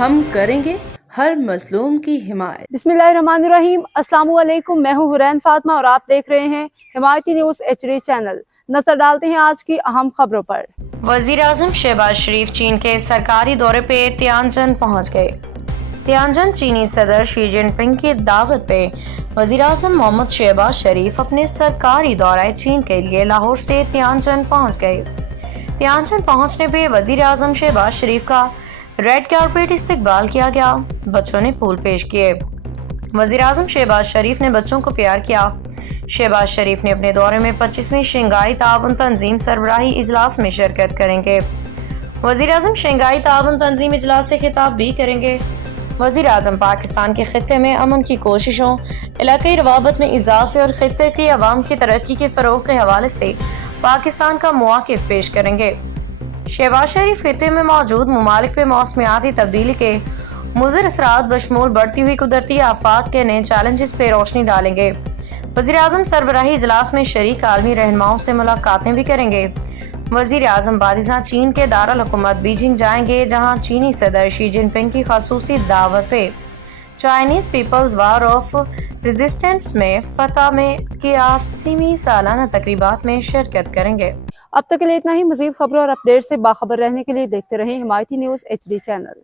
ہم کریں گے ہر مظلوم کی حمایت۔ बिस्मिल्लाहिर्रहमानिर्रहीम। अस्सलामु अलैकुम। मैं हूँ हुरैन फातिमा और आप देख रहे हैं हिमायती न्यूज़ HD चैनल। नजर डालते हैं आज की अहम खबरों पर। वजीर आजम शहबाज शरीफ चीन के सरकारी दौरे पे तियानजन पहुँच गए। तियानजन चीनी सदर शी जिनपिंग की दावत पे वजीर आजम मोहम्मद शहबाज शरीफ अपने सरकारी दौरे चीन के लिए लाहौर से तियानजन पहुँच गए। तियानजन पहुँचने पे वजीर आजम शहबाज शरीफ का रेड कारपेट इस्तकबाल किया गया। बच्चों ने फूल पेश किए। वजीर आजम शहबाज शरीफ ने बच्चों को प्यार किया। शहबाज शरीफ ने अपने दौरे में 25वीं शंघाई ताउन तंजीम सरबराही इजलास में शिरकत करेंगे। वजीर आजम शंघाई ताउन तंजीम इजलास से खिताब भी करेंगे। वजीर आजम पाकिस्तान के खत्ते में अमन की कोशिशों, इलाकाई रवाबत में इजाफे और खत्ते की अवाम की तरक्की के फरोग के हवाले से पाकिस्तान का मौक़िफ़ पेश करेंगे। शहबाज शरीफ खत्ते में मौजूद ममालिक पे मौसमियाती तब्दीली के मुज़र असरात बशमूल बढ़ती हुई कुदरती आफात के नए चैलेंजेस पे रोशनी डालेंगे। वज़ीर आज़म सरबराही इजलास में शरीक आलमी रहनुमाओं से मुलाकातें भी करेंगे। वज़ीर आज़म बादिज़ां चीन के दारुल हुकूमत बीजिंग जाएंगे, जहां चीनी सदर शी जिनपिंग की ख़ासूसी दावत पे Chinese people's war of resistance में फतह में की 80वीं सालाना तकरीबात में शिरकत करेंगे। अब तक के लिए इतना ही। मज़ीद खबरों और अपडेट से बाखबर रहने के लिए देखते रहें हिमायती न्यूज़ HD चैनल।